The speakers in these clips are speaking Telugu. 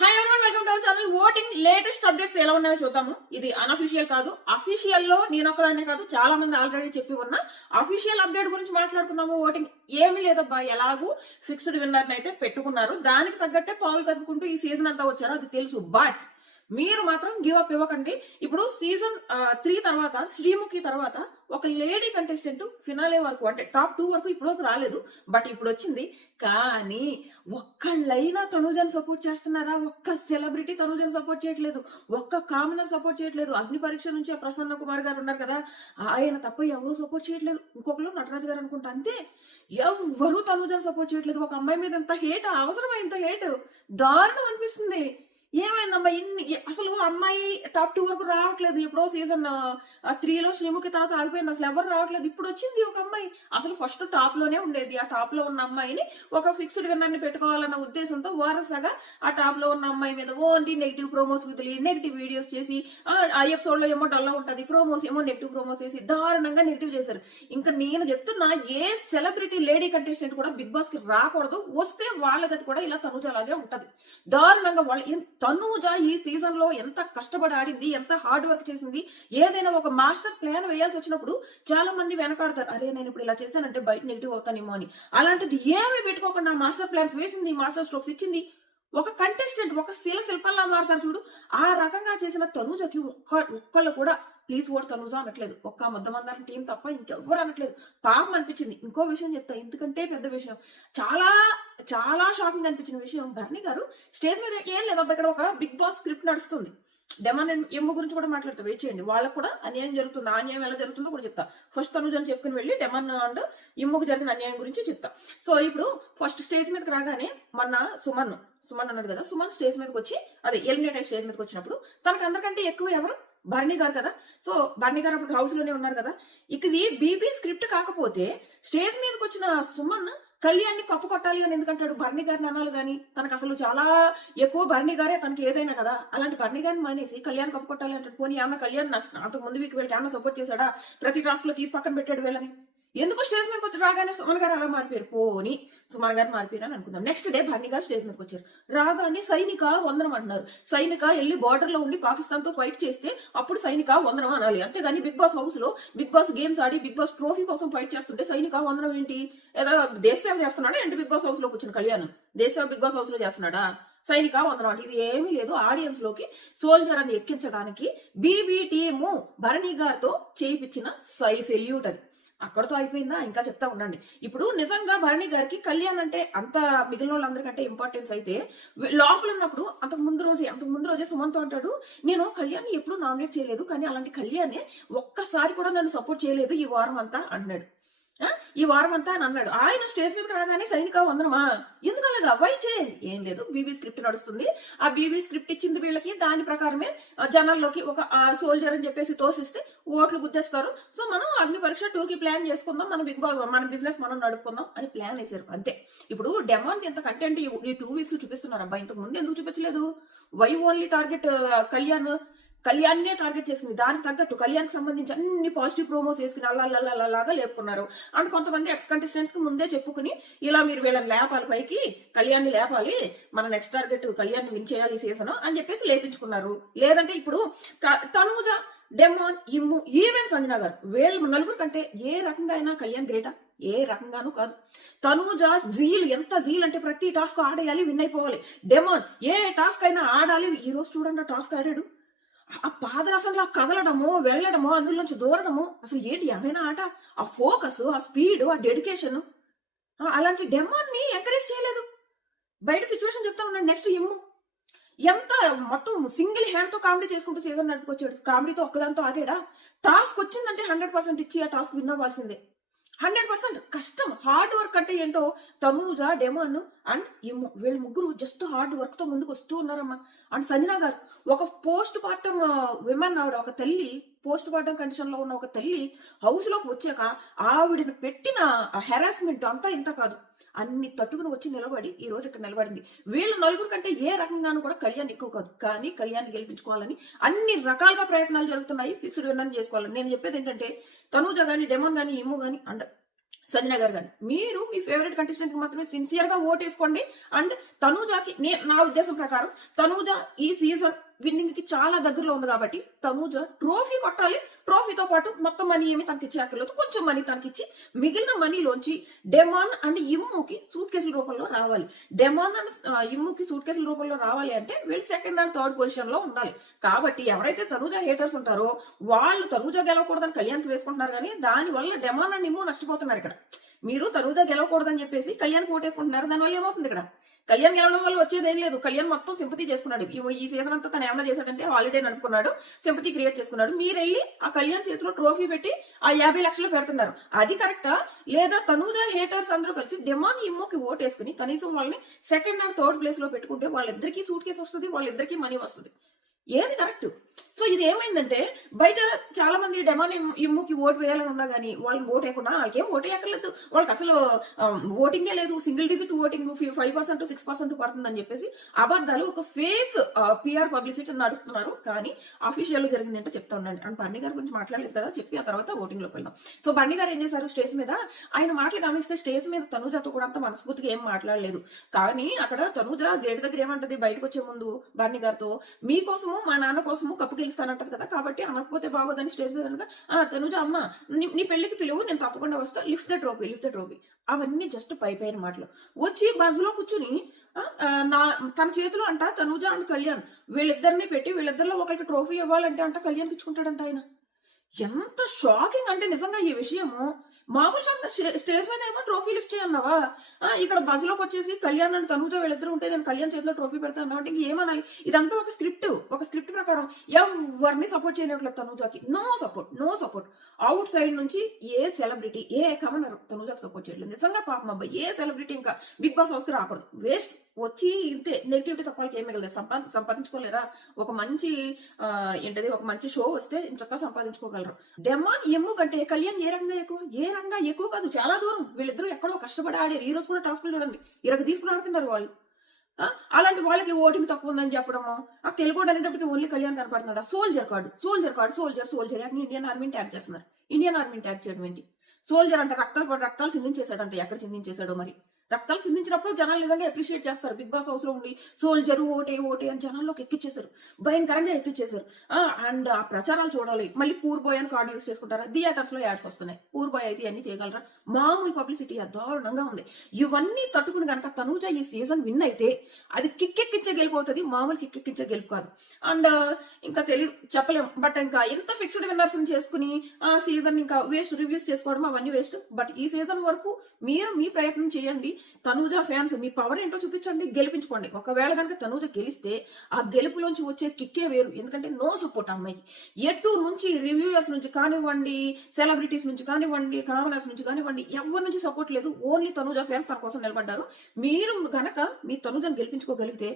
Hi everyone, welcome to our channel. Voting latest updates ఎలా ఉన్నాయో చూద్దాము. ఇది అన్అఫీషియల్ కాదు, అఫీషియల్ లో నేను ఒక్కదానే కాదు, చాలా మంది ఆల్రెడీ చెప్పి ఉన్నా. అఫీషియల్ అప్డేట్ గురించి మాట్లాడుకుందాము. ఓటింగ్ ఏమీ లేదబ్బా, ఎలాగూ ఫిక్స్డ్ విన్నర్ అయితే పెట్టుకున్నారు. దానికి తగ్గట్టే పావులు కదుపుకుంటూ ఈ సీజన్ అంతా వచ్చారు, అది తెలుసు. బట్ మీరు మాత్రం గివ్ అప్ ఇవ్వకండి. ఇప్పుడు సీజన్ 3 తర్వాత, శ్రీముఖి తర్వాత ఒక లేడీ కంటెస్టెంట్ ఫినాలే వరకు, అంటే టాప్ 2 వరకు ఇప్పుడు వరకు రాలేదు, బట్ ఇప్పుడు వచ్చింది. కానీ ఒక్కళ్ళైనా తనుజని సపోర్ట్ చేస్తున్నారా? ఒక్క సెలబ్రిటీ తనుజని సపోర్ట్ చేయట్లేదు, ఒక్క కామనర్ సపోర్ట్ చేయట్లేదు. అగ్ని పరీక్ష నుంచి ప్రసన్న కుమార్ గారు ఉన్నారు కదా, ఆయన తప్ప ఎవరు సపోర్ట్ చేయట్లేదు. ఇంకొకరు నటరాజు గారు అనుకుంటా, అంతే. ఎవ్వరూ తనుజని సపోర్ట్ చేయట్లేదు. ఒక అమ్మాయి మీద ఎంత హేట్, అవసరమా ఇంత హేట్? దారుణం అనిపిస్తుంది. ఏమైందమ్మా ఇన్ని? అసలు అమ్మాయి టాప్ 2 వరకు రావట్లేదు. ఎప్పుడో సీజన్ 3లో శ్రీముఖి తర్వాత ఆగిపోయింది, అసలు ఎవరు రావట్లేదు. ఇప్పుడు వచ్చింది ఒక అమ్మాయి. అసలు ఫస్ట్ టాప్ లోనే ఉండేది. ఆ టాప్ లో ఉన్న అమ్మాయిని ఒక ఫిక్స్డ్ విన్నర్ ని పెట్టుకోవాలన్న ఉద్దేశంతో వరుసగా ఆ టాప్ లో ఉన్న అమ్మాయి మీద ఓన్లీ నెగిటివ్ ప్రోమోస్ విధులు, నెగిటివ్ వీడియోస్ చేసి, ఆ ఎపిసోడ్ లో ఏమో డల్లా ఉంటది, ప్రోమోస్ ఏమో నెగిటివ్ ప్రోమోస్ చేసి దారుణంగా నెగిటివ్ చేశారు. ఇంకా నేను చెప్తున్నా, ఏ సెలబ్రిటీ లేడీ కంటెస్టెంట్ కూడా బిగ్ బాస్ కి రాకూడదు. వస్తే వాళ్ళ గతి కూడా ఇలా తనుజ అలాగే ఉంటది. దారుణంగా వాళ్ళు తనూజ ఈ సీజన్ లో ఎంత కష్టపడి ఆడింది, ఎంత హార్డ్ వర్క్ చేసింది. ఏదైనా ఒక మాస్టర్ ప్లాన్ వేయాల్సి వచ్చినప్పుడు చాలా మంది వెనకాడతారు, అరే నేను ఇప్పుడు ఇలా చేశానంటే బయట నెగిటివ్ అవుతానేమో అని. అలాంటిది ఏమీ పెట్టుకోకుండా మాస్టర్ ప్లాన్స్ వేసింది, మాస్టర్ స్ట్రోక్స్ ఇచ్చింది. ఒక కంటెస్టెంట్ ఒక శిల్పంలా మారుతారు చూడు, ఆ రకంగా చేసిన తనూజకి ఒక్కళ్ళు కూడా ప్లీజ్ ఓట్ తనూజ అనట్లేదు. ఒక్క ముద్దమన్నారు టీం తప్ప ఇంకెవ్వరు అనట్లేదు. పాపం అనిపించింది. ఇంకో విషయం చెప్తా, ఎందుకంటే పెద్ద విషయం, చాలా చాలా షాకింగ్ అనిపించిన విషయం, భరణి గారు స్టేజ్ మీద ఏం లేదబ్బా, ఇక్కడ ఒక బిగ్ బాస్ స్క్రిప్ట్ నడుస్తుంది. డెమాన్ అండ్ ఎమ్ము గురించి కూడా మాట్లాడుతూ వెయిట్ చేయండి. వాళ్ళకు కూడా అన్యాయం జరుగుతుంది. ఆ అన్యాయం ఎలా జరుగుతుందో కూడా చెప్తా. ఫస్ట్ తనుజ అని చెప్పుకుని వెళ్ళి డెమాన్ అండ్ ఎమ్ముకు జరిగిన అన్యాయం గురించి చెప్తా. సో ఇప్పుడు ఫస్ట్ స్టేజ్ మీదకి రాగానే మొన్న సుమన్ అన్నాడు కదా, సుమన్ స్టేజ్ మీదకి వచ్చి, అదే ఎలిమినేట్ అయ్యి స్టేజ్ మీదకి వచ్చినప్పుడు తనకు అందరికంటే ఎక్కువ ఎవరు? భరణి గారు కదా. సో భరణి గారు అప్పుడు హౌస్ లోనే ఉన్నారు కదా. ఇది బీబీ స్క్రిప్ట్ కాకపోతే స్టేజ్ మీదకి వచ్చిన సుమన్ కళ్యాణ్ని కప్పు కొట్టాలి అని ఎందుకంటాడు? భరణి గారిని అనాలి కానీ, తనకు అసలు చాలా ఎక్కువ భరణి గారే తనకి ఏదైనా కదా. అలాంటి భరణి గారిని మానేసి కళ్యాణ్ కప్పు కొట్టాలి అంటాడు. పోనీ ఏమన్నా కళ్యాణ్ అంతకు ముందు వీక్ వీళ్ళకి ఏమన్నా సపోర్ట్ చేశాడా? ప్రతి టాస్క్ లో తీసి పక్కన పెట్టాడు వీళ్ళని. ఎందుకు స్టేజ్ మీదకి వచ్చి రాగానే సుమన్ గారు అలా మారిపోయారు? పోని సుమన్ గారు మారిపోయారు అని అనుకుందాం. Next day Bharani garu stage మీదకి వచ్చారు. రాగానే సైనిక వందనం అంటున్నారు. సైనిక వెళ్ళి బార్డర్ లో ఉండి పాకిస్తాన్ తో ఫైట్ చేస్తే అప్పుడు సైనిక వందనం అనాలి. అంతేగాని బిగ్ బాస్ హౌస్ లో బిగ్ బాస్ గేమ్స్ ఆడి బిగ్ బాస్ ట్రోఫీ కోసం ఫైట్ చేస్తుంటే సైనిక వందనం ఏంటి? ఏదో దేశ సేవ చేస్తున్నాడా ఏంటి? బిగ్ బాస్ హౌస్ లో కూర్చుని కళ్యాణ్ దేశ సేవ బిగ్ బాస్ హౌస్ లో చేస్తున్నాడా? సైనిక వందనం అంటే ఇది ఏమీ లేదు. ఆడియన్స్ లోకి సోల్జర్ అని ఎక్కించడానికి బీబీ టీము భరణి గారితో చేయించిన సెల్యూట్ అది. అక్కడతో అయిపోయిందా? ఇంకా చెప్తా ఉండండి. ఇప్పుడు నిజంగా భరణి గారికి కళ్యాణ్ అంటే అంత మిగిలిన వాళ్ళందరికంటే ఇంపార్టెన్స్ అయితే, లోపల ఉన్నప్పుడు అంతకు ముందు రోజే సుమన్తో అంటాడు, నేను కళ్యాణ్ ఎప్పుడు నామినేట్ చేయలేదు, కానీ అలాంటి కళ్యాణే ఒక్కసారి కూడా నన్ను సపోర్ట్ చేయలేదు ఈ వారం అంతా అంటున్నాడు. ఈ వారం అంతా అని అన్నాడు. ఆయన స్టేజ్ మీదకి రాగానే సైనిక వందనమా? ఎందుకు అలాగా? వై చేయండి? ఏం లేదు, బీబీ స్క్రిప్ట్ నడుస్తుంది. ఆ బీబీ స్క్రిప్ట్ ఇచ్చింది వీళ్ళకి, దాని ప్రకారమే జనాల్లోకి ఒక సోల్జర్ అని చెప్పేసి తోసిస్తే ఓట్లు గుద్దేస్తారు. సో మనం అగ్ని పరీక్ష 2కి ప్లాన్ చేసుకుందాం, మన బిగ్ బాస్ మన బిజినెస్ మనం నడుపుకుందాం అని ప్లాన్ వేశారు అంతే. ఇప్పుడు డెమాన్ ఇంత కంటెంట్ ఈ 2 వీక్స్ చూపిస్తున్నారు అబ్బా, ఇంతకు ముందు ఎందుకు చూపించలేదు? వై ఓన్లీ టార్గెట్ కళ్యాణ్నే టార్గెట్ చేసుకుని, దానికి తగ్గట్టు కళ్యాణ్కి సంబంధించి అన్ని పాజిటివ్ ప్రోమోస్ వేసుకుని అల్లాగా లేపుకున్నారు. అండ్ కొంతమంది ఎక్స్ కంటెస్టెంట్స్ కి ముందే చెప్పుకుని, ఇలా మీరు వీళ్ళని లేపాలి, పైకి కళ్యాణ్ని లేపాలి, మన నెక్స్ట్ టార్గెట్ కళ్యాణ్ని విన్ చేయాలి ఈ సీజన్ అని చెప్పేసి లేపించుకున్నారు. లేదంటే ఇప్పుడు తనూజ, డెమాన్, ఇమ్ము, ఈవెన్ సంజన గారు, వీళ్ళ నలుగురు కంటే ఏ రకంగా అయినా కళ్యాణ్ గ్రేటా? ఏ రకంగానూ కాదు. తనూజ ఎంత జీల్ అంటే ప్రతి టాస్క్ ఆడేయాలి, విన్ అయిపోవాలి. డెమాన్ ఏ టాస్క్ అయినా ఆడాలి. ఈ రోజు చూడండి ఆ టాస్క్ ఆడాడు, ఆ పాదరసంలో కదలడము, వెళ్ళడము, అందులోంచి దూరడము, అసలు ఏంటి ఏమైనా ఆట? ఆ ఫోకస్, ఆ స్పీడ్, ఆ డెడికేషన్, అలాంటి డెమాన్ని ఎంకరేజ్ చేయలేదు. బయట సిచ్యువేషన్ చెప్తా ఉన్నాడు. నెక్స్ట్ ఇమ్ము ఎంత మొత్తం సింగిల్ హ్యాండ్ తో కామెడీ చేసుకుంటూ సీజన్ నడుపుకొచ్చాడు. కామెడీతో ఒక్కదాంతో ఆగాడా? టాస్క్ వచ్చిందంటే 100% ఇచ్చి ఆ టాస్క్ విన్ అవ్వాల్సిందే. 100% కష్టం, హార్డ్ వర్క్ అంటే ఏంటో తనూజ, డెమాన్ అండ్ ఇమ్ము, వీళ్ళు ముగ్గురు జస్ట్ హార్డ్ వర్క్ తో ముందుకు వస్తూ ఉన్నారమ్మా. అండ్ సంజన గారు ఒక పోస్ట్ పార్టం విమెన్, ఆవిడ ఒక తల్లి, పోస్ట్ పార్టం కండిషన్ లో ఉన్న ఒక తల్లి హౌస్ లోకి వచ్చాక ఆవిడని పెట్టిన హెరాస్మెంట్ అంతా ఇంత కాదు, అన్ని తట్టుకుని వచ్చి నిలబడి ఈ రోజు ఇక్కడ నిలబడింది. వీళ్ళ నలుగురు కంటే ఏ రకంగానూ కూడా కళ్యాణ్ ఎక్కువ కాదు. కానీ కళ్యాణ్ గెలిపించుకోవాలని అన్ని రకాలుగా ప్రయత్నాలు జరుగుతున్నాయి, ఫిక్స్డ్ విన్నర్ చేసుకోవాలని. నేను చెప్పేది ఏంటంటే, తనూజ గానీ, డెమాన్ గానీ, ఇమ్ము గానీ అండ్ సంజన గారు గాని మీరు మీ ఫేవరెట్ కంటెస్టెంట్ కి మాత్రమే సిన్సియర్ గా ఓటేసుకోండి. అండ్ తనూజాకి నా ఉద్దేశం ప్రకారం తనూజ ఈ సీజన్ విన్నింగ్ కి చాలా దగ్గరలో ఉంది కాబట్టి తనూజ ట్రోఫీ కొట్టాలి. ట్రోఫీతో పాటు మొత్తం మనీ ఏమి తనకి ఇచ్చే అక్కర్లేదు, కొంచెం మనీ తనకిచ్చి మిగిలిన మనీలోంచి డెమాన్ అండ్ ఇమ్ముకి సూట్ కేసుల రూపంలో రావాలి. డెమాన్ అండ్ ఇమ్ముకి సూట్ కేసుల రూపంలో రావాలి అంటే వీళ్ళు సెకండ్ అండ్ థర్డ్ పొజిషన్ లో ఉండాలి. కాబట్టి ఎవరైతే తనూజ హేటర్స్ ఉంటారో వాళ్ళు తనూజ గెలవకూడదని కళ్యాణ్కి వేసుకుంటున్నారు, కానీ దాని వల్ల డెమాన్ అండ్ ఇమ్ము నష్టపోతున్నారు. ఇక్కడ మీరు తనూజ గెలవకూడదని చెప్పేసి కళ్యాణ్ ఓటేసుకుంటున్నారు. దానివల్ల ఏమవుతుంది, ఇక్కడ కళ్యాణ్ గెలవడం వల్ల వచ్చేది ఏం లేదు. కళ్యాణ్ మొత్తం సింపతి చేసుకున్నాడు. ఈ సీజన్ అంతా తను ఏమైనా చేశాడంటే హాలిడే నడుపుకున్నాడు, సింపతి క్రియేట్ చేసుకున్నాడు. మీరు వెళ్ళి ఆ కళ్యాణ్ చేతిలో ట్రోఫీ పెట్టి ఆ 50 లక్షలు పెడుతున్నారు. అది కరెక్టా? లేదా తనూజ హేటర్స్ అందరూ కలిసి డెమాన్ ఇమ్ముకి ఓటేసుకుని కనీసం వాళ్ళని సెకండ్ అండ్ థర్డ్ ప్లేస్ లో పెట్టుకుంటే వాళ్ళిద్దరికీ సూట్ కేసు వస్తుంది, వాళ్ళిద్దరికీ మనీ వస్తుంది. ఏది కరెక్ట్? సో ఇది ఏమైందంటే బయట చాలా మంది డెమాన్ ఇమ్ముకి ఓటు వేయాలని ఉన్నా కానీ వాళ్ళని ఓటు వేయకుండా వాళ్ళకేం ఓటు వేయక్కర్లేదు, వాళ్ళకి అసలు ఓటింగే లేదు, సింగిల్ డిజిట్ ఓటింగ్ 5% 6% పడుతుందని చెప్పేసి అబద్ధాలు ఒక ఫేక్ పిఆర్ పబ్లిసిటీ నడుస్తున్నారు. కానీ అఫీషియల్ జరిగింది అంటే చెప్తా ఉండండి. అండ్ బన్నీ గారి గురించి మాట్లాడలేదు కదా, చెప్పి ఆ తర్వాత ఓటింగ్ లోకి వెళ్దాం. సో బన్నీ గారు ఏం చేశారు, స్టేజ్ మీద ఆయన మాటలు గమనిస్తే స్టేజ్ మీద తనూజతో కూడా అంత మనస్ఫూర్తిగా ఏం మాట్లాడలేదు. కానీ అక్కడ తనూజ గేట్ దగ్గర ఏమంటది, బయటకు వచ్చే ముందు బన్నీ గారితో మీకోసము మా నాన్న కోసము కప్పు గెలుస్తానంటది కదా, కాబట్టి అనకపోతే బాగోదని స్టేజ్ మీద తనుజ అమ్మ నీ పెళ్లికి పిలువు, నేను తప్పకుండా వస్తా, లిఫ్ట్ ద ట్రోఫీ. అవన్నీ జస్ట్ పైన మాటలు. వచ్చి బజ్ లో కూర్చుని తన చేతిలో అంట తనుజ అండ్ కళ్యాణ్ వీళ్ళిద్దరిని పెట్టి వీళ్ళిద్దరిలో ఒకరికి ట్రోఫీ ఇవ్వాలంటే అంట కళ్యాణ్ ఇచ్చుకుంటాడంట. ఆయన ఎంత షాకింగ్ అంటే నిజంగా ఈ విషయము మామూలు స్టేజ్ మీద ఏమో ట్రోఫీ లిఫ్ట్ చేయన్నావా, ఇక్కడ బజ్ లోకి వచ్చేసి కళ్యాణ్ అండ్ తనూజ వీళ్ళిద్దరు ఉంటే నేను కళ్యాణ్ చేతిలో ట్రోఫీ పెడతాను అంటే ఏమనాలి? ఇదంతా ఒక స్క్రిప్ట్ ప్రకారం ఎవరిని సపోర్ట్ చేయనట్లేదు తనూజకి. నో సపోర్ట్ అవుట్ సైడ్ నుంచి ఏ సెలబ్రిటీ ఏ కమనర్ తనూజకి సపోర్ట్ చేయట్లేదు. నిజంగా పాపం అబ్బాయి, ఏ సెలబ్రిటీ ఇంకా బిగ్ బాస్ హౌస్ కి రాకూడదు. వేస్ట్. వచ్చి ఇంతే నెగిటివిటీ తప్ప ఏం మిగలదు. సంపాదించుకోలేరా? ఒక మంచి ఏంటది, ఒక మంచి షో వస్తే చక్కగా సంపాదించుకోగలరు. డెమాన్ ఎమ్ము కంటే కళ్యాణ్ ఏ రంగా ఎక్కువ కాదు, చాలా దూరం. వీళ్ళిద్దరూ ఎక్కడో కష్టపడి ఆడారు. ఈ రోజు కూడా టాస్క్లు చూడండి, తీసుకుని ఆడుతున్నారు వాళ్ళు. అలాంటి వాళ్ళకి ఓటింగ్ తక్కువ ఉందని చెప్పడము, ఆ తెలుగు అనేటప్పటికి ఓన్లీ కళ్యాణ్ కనపడుతున్నాడు. సోల్జర్ కార్డు ఇండియన్ ఆర్మీని ట్యాగ్ చేస్తున్నారు. ఇండియన్ ఆర్మీని ట్యాగ్ చేయడం ఏంటి? సోల్జర్ అంటే రక్తాలు చిందించేశాడంట. ఎక్కడ చిందించేశాడో మరి. రక్తాలు చిందించినప్పుడు జనాలు నిజంగా అప్రిషియేట్ చేస్తారు. బిగ్ బాస్ హౌస్ లో ఉండి సోల్జర్ ఓటే అని జనాల్లోకి ఎక్కిచ్చేశారు, భయంకరంగా ఎక్కిచ్చేశారు. అండ్ ఆ ప్రచారాలు చూడాలి. మళ్ళీ పూర్ బాయ్ అని కార్డు యూస్ చేసుకుంటారా? థియేటర్స్ లో యాడ్స్ వస్తున్నాయి. పూర్ బాయ్ అయితే అన్ని చేయగలరా? మామూలు పబ్లిసిటీ దారుణంగా ఉంది. ఇవన్నీ తట్టుకుని కనుక తనూజ ఈ సీజన్ విన్ అయితే అది కిక్కెక్కించే గెలిపోతుంది, మామూలు కిక్కెక్కించే గెలుపు కాదు. అండ్ ఇంకా చెప్పలేము. బట్ ఇంకా ఎంత ఫిక్స్డ్ విన్నర్స్ చేసుకుని సీజన్ ఇంకా వేస్ట్ రివ్యూస్ చేసుకోవడం అవన్నీ వేస్ట్. బట్ ఈ సీజన్ వరకు మీరు మీ ప్రయత్నం చేయండి. తనూజ ఫ్యాన్స్ మీ పవర్ ఏంటో చూపించండి, గెలిపించుకోండి. ఒకవేళ కనుక తనూజ గెలిస్తే ఆ గెలుపులోంచి వచ్చే కిక్కే వేరు. ఎందుకంటే నో సపోర్ట్ అమ్మాయికి ఎటు నుంచి, రివ్యూయర్స్ నుంచి కానివ్వండి, సెలబ్రిటీస్ నుంచి కానివ్వండి, కామనర్స్ నుంచి కానివ్వండి, ఎవరి నుంచి సపోర్ట్ లేదు. ఓన్లీ తనూజ ఫ్యాన్స్ తన కోసం నిలబడ్డారు. మీరు గనక మీ తనూజను గెలిపించుకోగలిగితే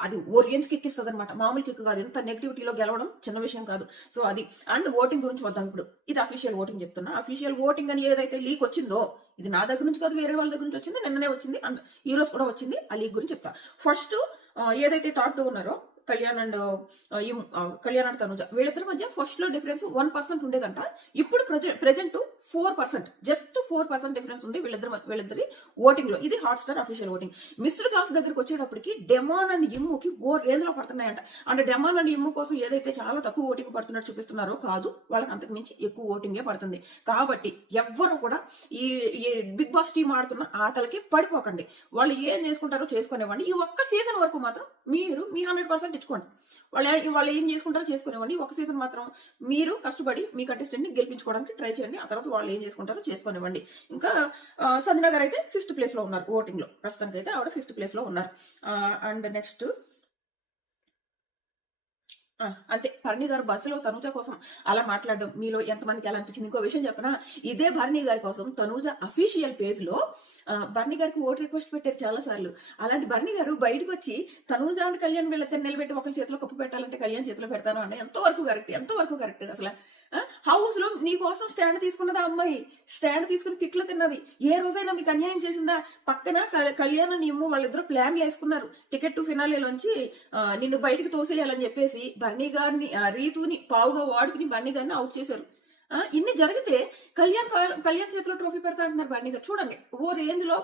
అది ఓరియన్స్ కిక్ ఇస్తుంది అనమాట, మామూలు కిక్ కాదు. ఎంత నెగిటివిటీలో గెలవడం చిన్న విషయం కాదు. సో అది. అండ్ ఓటింగ్ గురించి వద్దాం ఇప్పుడు. ఇది అఫీషియల్ ఓటింగ్ చెప్తున్నా. అఫీషియల్ ఓటింగ్ అని ఏదైతే లీక్ వచ్చిందో, ఇది నా దగ్గర నుంచి కాదు, వేరే వాళ్ళ దగ్గర నుంచి వచ్చింది. నిన్ననే వచ్చింది అండ్ ఈ రోజు కూడా వచ్చింది. ఆ లీక్ గురించి చెప్తా. ఫస్ట్ ఏదైతే టాప్ 2 ఉన్నారో కళ్యాణ్ అండ్ తనుజ, వీళ్ళిద్దరి మధ్య ఫస్ట్ లో డిఫరెన్స్ 1% ఉండేదంట. ఇప్పుడు ప్రెజెంట్ 4%, జస్ట్ 4% డిఫరెన్స్ ఉంది వీళ్ళిద్దరి ఓటింగ్ లో. ఇది hot star official voting. Missed calls దగ్గరికి వచ్చేటప్పటికి డెమాన్ అండ్ ఇమ్ముకి రేంజ్ లో పడుతున్నాయంట. అంటే డెమాన్ అండ్ ఇమ్ము కోసం ఏదైతే చాలా తక్కువ ఓటింగ్ పడుతున్నట్టు చూపిస్తున్నారో కాదు, వాళ్ళకి అంతకు మించి ఎక్కువ ఓటింగే పడుతుంది. కాబట్టి ఎవ్వరు కూడా ఈ బిగ్ బాస్ టీం ఆడుతున్న ఆటలకి పడిపోకండి. వాళ్ళు ఏం చేసుకుంటారో చేసుకునేవ్వండి. ఈ ఒక్క సీజన్ వరకు మాత్రం మీరు మీ 100% ఇచ్చుకోండి. వాళ్ళు ఏం చేసుకుంటారో చేసుకునేవ్వండి. ఒక సీజన్ మాత్రం మీరు కష్టపడి మీ కంటెస్టెంట్ ని గెలిపించుకోవడానికి ట్రై చేయండి. ఆ తర్వాత వాళ్ళు ఏం చేసుకుంటారో చేసుకునేవ్వండి. ఇంకా సంజన గారు అయితే 5th ప్లేస్ లో ఉన్నారు ఓటింగ్ లో. ప్రస్తుతానికి అయితే ఆవిడ 5th ప్లేస్ లో ఉన్నారు. అండ్ నెక్స్ట్ అంతే. భరణి గారు బస్సులో తనూజ కోసం అలా మాట్లాడడం మీలో ఎంతమందికి ఎలా అనిపించింది? ఇంకో విషయం చెప్పనా, ఇదే భరణి గారి కోసం తనూజ అఫీషియల్ పేజ్ లో భరణి గారికి ఓట్ రిక్వెస్ట్ పెట్టారు చాలా సార్లు. అలాంటి భరణి గారు బయటకు వచ్చి తనూజ అండ్ కళ్యాణ్ వీళ్ళిద్దరు నిలబెట్టి ఒకరి చేతిలో కప్పు పెట్టాలంటే కళ్యాణ్ చేతిలో పెడతాను అంటే ఎంతవరకు కరెక్ట్ అసలు? హౌస్ లో నీ కోసం స్టాండ్ తీసుకున్నదా అమ్మాయి? స్టాండ్ తీసుకుని తిట్లు తిన్నది. ఏ రోజైనా మీకు అన్యాయం చేసిందా? పక్కన కళ్యాణ్ నిమ్ము వాళ్ళిద్దరు ప్లాన్లు వేసుకున్నారు. టికెట్ టు ఫినాలేలోంచి నిన్ను బయటకు తోసేయాలని చెప్పేసి బన్నీ గారిని రీతుని పావుగా వాడుకుని బన్నీ గారిని అవుట్ చేశారు. ఇన్ని జరిగితే కళ్యాణ్ చేతిలో ట్రోఫీ పెడతా అంటున్నారు బండి గారు. చూడండి ఓ రేంజ్ లో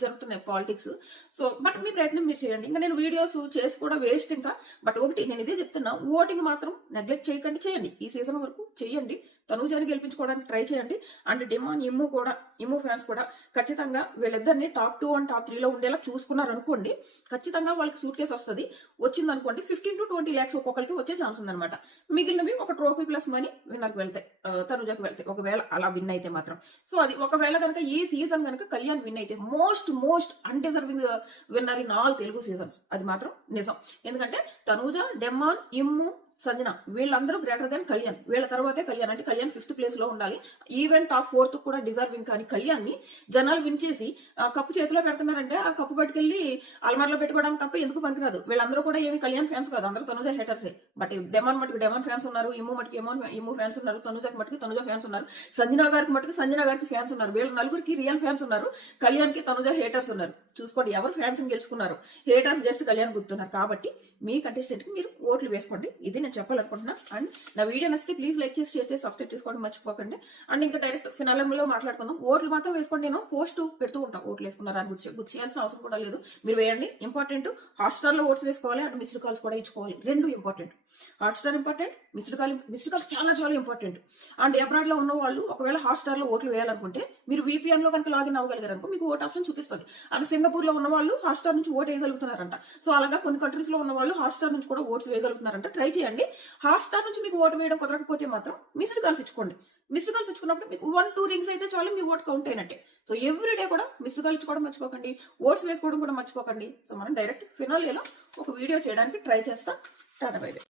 జరుగుతున్నాయి పాలిటిక్స్. సో బట్ మీ ప్రయత్నం మీరు చేయండి. ఇంకా నేను వీడియోస్ చేసి కూడా వేస్ట్ ఇంకా. బట్ ఒకటి నేను ఇదే చెప్తున్నా, ఓటింగ్ మాత్రం నెగ్లెక్ట్ చేయకండి, చేయండి. ఈ సీజన్ వరకు చేయండి, తనూజాని గెలిపించుకోవడానికి ట్రై చేయండి. అండ్ డిమాండ్ ఇమ్ము ఫ్యాన్స్ కూడా ఖచ్చితంగా వీళ్ళిద్దరిని టాప్ 2 అండ్ టాప్ 3 లో ఉండేలా చూసుకున్నారు అనుకోండి, ఖచ్చితంగా వాళ్ళకి సూట్ కేసు వస్తుంది. వచ్చింది అనుకోండి 15 to 20 lakhs ఒక్కొక్కరికి వచ్చే ఛాన్స్ ఉందన్నమాట. మిగిలినవి ఒక ట్రోఫీ ప్లస్ మనీ విన్నర్కి వెళ్తాయి, తనుజాకి వెళ్తాయి ఒకవేళ అలా విన్ అయితే మాత్రం. సో అది ఒకవేళ కనుక ఈ సీజన్ కనుక కళ్యాణ్ విన్ అయితే most undeserving winner in all Telugu seasons, అది మాత్రం నిజం. ఎందుకంటే తనూజ, డెమాన్, ఇమ్ము, సంజన వీళ్ళందరూ గ్రేటర్ దాన్ కళ్యాణ్. వీళ్ళ తర్వాతే కళ్యాణ్. అంటే కళ్యాణ్ 5th place లో ఉండాలి. ఈవెన్ టాప్ 4th కూడా డిజర్వింగ్. కానీ కళ్యాణ్ ని జనాలు విన్ చేసి కప్పు చేతిలో పెడుతున్నారంటే ఆ కప్పు పట్టుకెళ్ళి అల్మార్లో పెట్టుకోవడానికి తప్ప ఎందుకు పనికిరాదు. వీళ్ళందరూ కూడా ఏమి కళ్యాణ్ ఫ్యాన్స్ కాదు, అందరూ తనుజ హేటర్సే. బట్ డెమాన్ మటుకు డెమాన్ ఫ్యాన్స్ ఉన్నారు, ఇమ్ము మటుకు ఇమ్ము ఫ్యాన్స్ ఉన్నారు, తనుజకి మటుకు తనుజ ఫ్యాన్స్ ఉన్నారు, సంజన గారికి మటుకు సంజన గారికి ఫ్యాన్స్ ఉన్నారు. వీళ్ళ నలుగురికి రియల్ ఫ్యాన్స్ ఉన్నారు, కళ్యాణ్ కి తనుజ హేటర్స్ ఉన్నారు. చూసుకోండి ఎవరు ఫ్యాన్స్ గెలుచుకున్నారు. హేటర్స్ జస్ట్ కళ్యాణ్ గుర్తున్నారు. కాబట్టి మీ కంటెస్టెంట్ కి మీరు ఓట్లు వేసుకోండి. ఇది నేను చెప్పాలనుకుంటున్నా. అండ్ నా వీడియో నచ్చితే ప్లీజ్ లైక్ చేసి, షేర్ చేసి, సబ్స్క్రైబ్ చేసుకోవడం మర్చిపోకండి. అండ్ ఇంకా డైరెక్ట్ ఫినాలంలో మాట్లాడుకుందాం. ఓట్లు మాత్రం వేసుకోండి. నేను పోస్ట్ పెడుతూ ఉంటాను, ఓట్లు వేసుకున్నారా అని గుర్తు చేయాల్సిన అవసరం కూడా లేదు. మీరు వేయండి. ఇంపార్టెంట్, హాట్స్టార్ లో ఓట్స్ వేసుకోవాలి. అండ్ మిస్డ్ కాల్స్ కూడా ఇచ్చుకోవాలి. రెండు important. Hotstar important, missed calls చాలా ఇంపార్టెంట్. అండ్ అబ్రాడ్ లో ఉన్న వాళ్ళు ఒకవేళ హాట్స్టార్ లో ఓట్లు వేయాలనుకుంటే మీరు VPN లో కనుక లాగిన్ అవ్వగలిగారు అనుకో మీకు ఓట్ ఆప్షన్ చూపిస్తుంది. అండ్ సింగపూర్ లో ఉన్న వాళ్ళు హాట్స్టార్ నుంచి ఓట్ వేయగలుగుతున్నారంట. సో అలాగా కొన్ని కంట్రీస్ లో ఉన్న వాళ్ళు హాట్స్టార్ నుంచి కూడా ఓట్స్ వేయగలుగుతున్నారంట. ట్రై చేయండి. హాట్స్టార్ నుంచి మీకు ఓటు వేయడం కుదరకపోతే మాత్రం మిస్డ్ కాల్స్ ఇచ్చుకోండి. మిస్డ్ కాల్స్ ఇచ్చుకున్నప్పుడు మీకు 1-2 రింగ్స్ అయితే చాలు, మీ ఓట్ కౌంట్ అయినట్టే. సో ఎవ్రీడే కూడా మిస్డ్ కాల్ ఇచ్చుకోవడం మర్చిపోకండి, ఓట్స్ వేసుకోవడం కూడా మర్చిపోకండి. సో మనం డైరెక్ట్ ఫినాలేలో ఒక వీడియో చేయడానికి ట్రై చేస్తాం. Tata bye by.